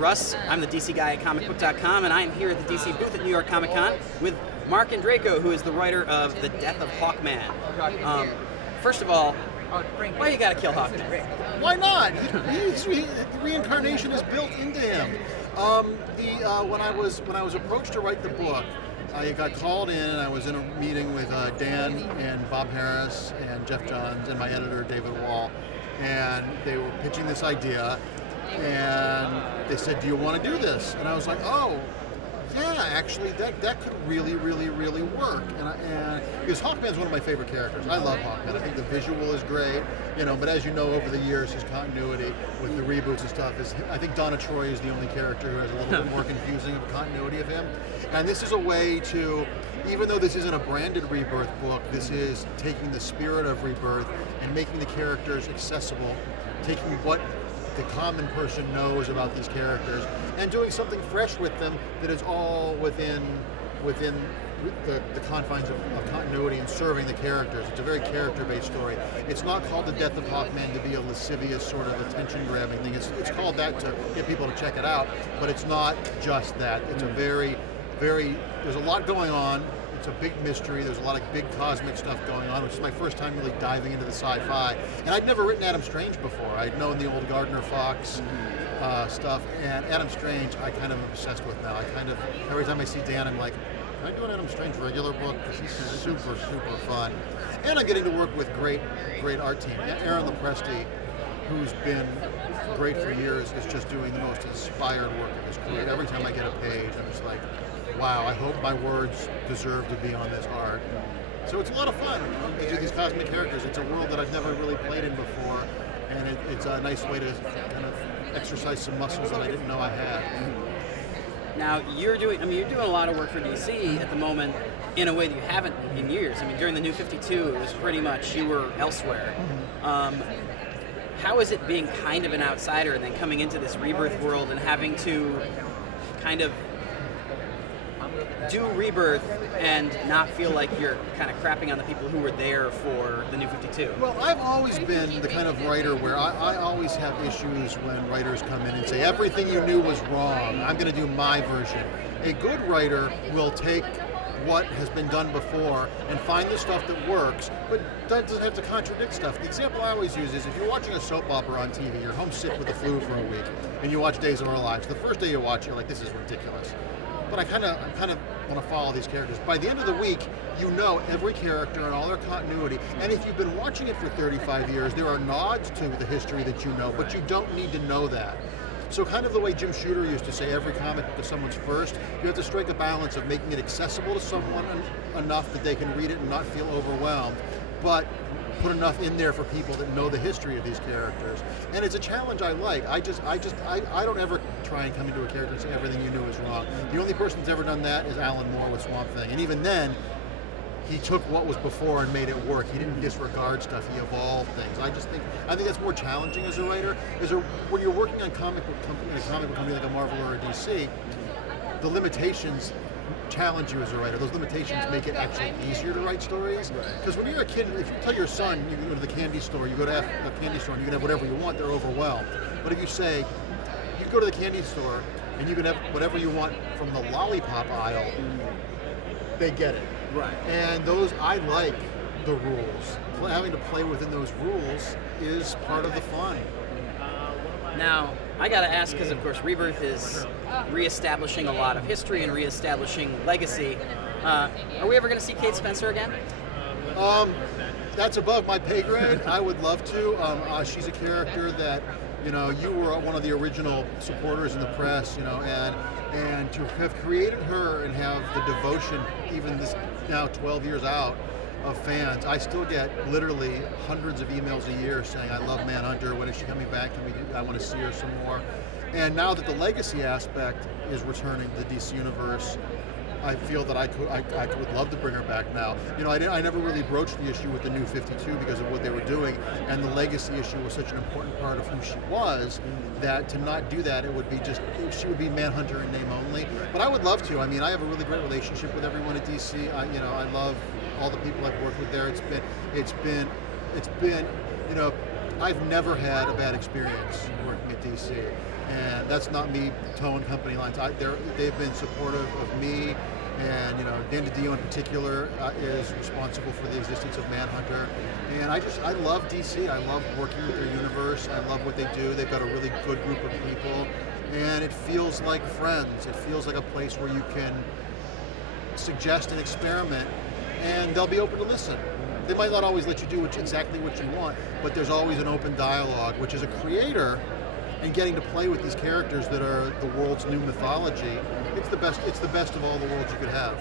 Russ. I'm the DC guy at comicbook.com, and I am here at the DC booth at New York Comic Con with Marc Andreyko, who is the writer of The Death of Hawkman. First of all, why you gotta kill Hawkman? Why not? Reincarnation is built into him. When I was approached to write the book, I got called in and I was in a meeting with Dan and Bob Harris and Jeff Johns and my editor David Wall, and they were pitching this idea, and they said, "Do you want to do this?" And I was like, "Oh, yeah, actually, that could really work." And because Hawkman's one of my favorite characters. I love Hawkman. I think the visual is great, But as you know, over the years, his continuity with the reboots and stuff is. I think Donna Troy is the only character who has a little bit more confusing of continuity of him. And this is a way to, even though this isn't a branded Rebirth book, this is taking the spirit of Rebirth and making the characters accessible, taking what the common person knows about these characters and doing something fresh with them that is all within the confines of continuity and serving the characters. It's a very character-based story. It's not called The Death of Hawkman to be a lascivious sort of attention-grabbing thing. It's called that to get people to check it out, but it's not just that. It's a very, there's a lot going on. It's a big mystery. There's a lot of big cosmic stuff going on, which is my first time really diving into the sci-fi. And I'd never written Adam Strange before. I'd known the old Gardner Fox stuff, and Adam Strange I kind of am obsessed with now. Every time I see Dan, I'm like, can I do an Adam Strange regular book? Because he's super fun. And I'm getting to work with great art team. Aaron Lopresti, who's been great for years, is just doing the most inspired work of his career. Every time I get a page, I'm just like, wow, I hope my words deserve to be on this art. So it's a lot of fun to do these cosmic characters. It's a world that I've never really played in before, and it's a nice way to kind of exercise some muscles that I didn't know I had. Now, you're doing a lot of work for DC at the moment in a way that you haven't in years. During the New 52, it was pretty much you were elsewhere. How is it being kind of an outsider and then coming into this Rebirth world and having to kind of do Rebirth and not feel like you're kind of crapping on the people who were there for the New 52? Well, I've always been the kind of writer where I always have issues when writers come in and say, everything you knew was wrong, I'm going to do my version. A good writer will take what has been done before and find the stuff that works, but that doesn't have to contradict stuff. The example I always use is if you're watching a soap opera on TV, you're homesick with the flu for a week, and you watch Days of Our Lives. The first day you watch, you're like, this is ridiculous. But I kind of want to follow these characters. By the end of the week, you know every character and all their continuity. And if you've been watching it for 35 years, there are nods to the history that you know, but you don't need to know that. So kind of the way Jim Shooter used to say, every comic book is someone's first, you have to strike a balance of making it accessible to someone enough that they can read it and not feel overwhelmed, but put enough in there for people that know the history of these characters. And it's a challenge I like. I don't ever try and come into a character and say everything you knew is wrong. The only person that's ever done that is Alan Moore with Swamp Thing. And even then, he took what was before and made it work. He didn't disregard stuff, he evolved things. I think that's more challenging as a writer. When you're working on a comic book company like a Marvel or a DC, the limitations challenge you as a writer. Those limitations make it actually easier to write stories. Because when you're a kid, if you tell your son you can go to the candy store, you go to a candy store and you can have whatever you want, they're overwhelmed. But if you say, you go to the candy store and you can have whatever you want from the lollipop aisle, they get it. Right. And I like the rules. Having to play within those rules is part of the fun. Now, I gotta ask, because of course Rebirth is reestablishing a lot of history and reestablishing legacy. Are we ever gonna see Kate Spencer again? That's above my pay grade. I would love to. She's a character that, you were one of the original supporters in the press, and to have created her and have the devotion, even this now 12 years out, of fans. I still get literally hundreds of emails a year saying, I love Manhunter, when is she coming back? I want to see her some more. And now that the legacy aspect is returning to the DC Universe, I feel that I would love to bring her back now. I never really broached the issue with the New 52 because of what they were doing, and the legacy issue was such an important part of who she was that to not do that, she would be Manhunter in name only. But I would love to. I have a really great relationship with everyone at DC. I love all the people I've worked with there. It's been, I've never had a bad experience working at DC. and that's not me towing company lines. They've been supportive of me, and Dan DiDio in particular is responsible for the existence of Manhunter. And I love DC. I love working with their universe. I love what they do. They've got a really good group of people, and it feels like friends. It feels like a place where you can suggest and experiment, and they'll be open to listen. They might not always let you do exactly what you want, but there's always an open dialogue, which as a creator and getting to play with these characters that are the world's new mythology, it's the best of all the worlds you could have.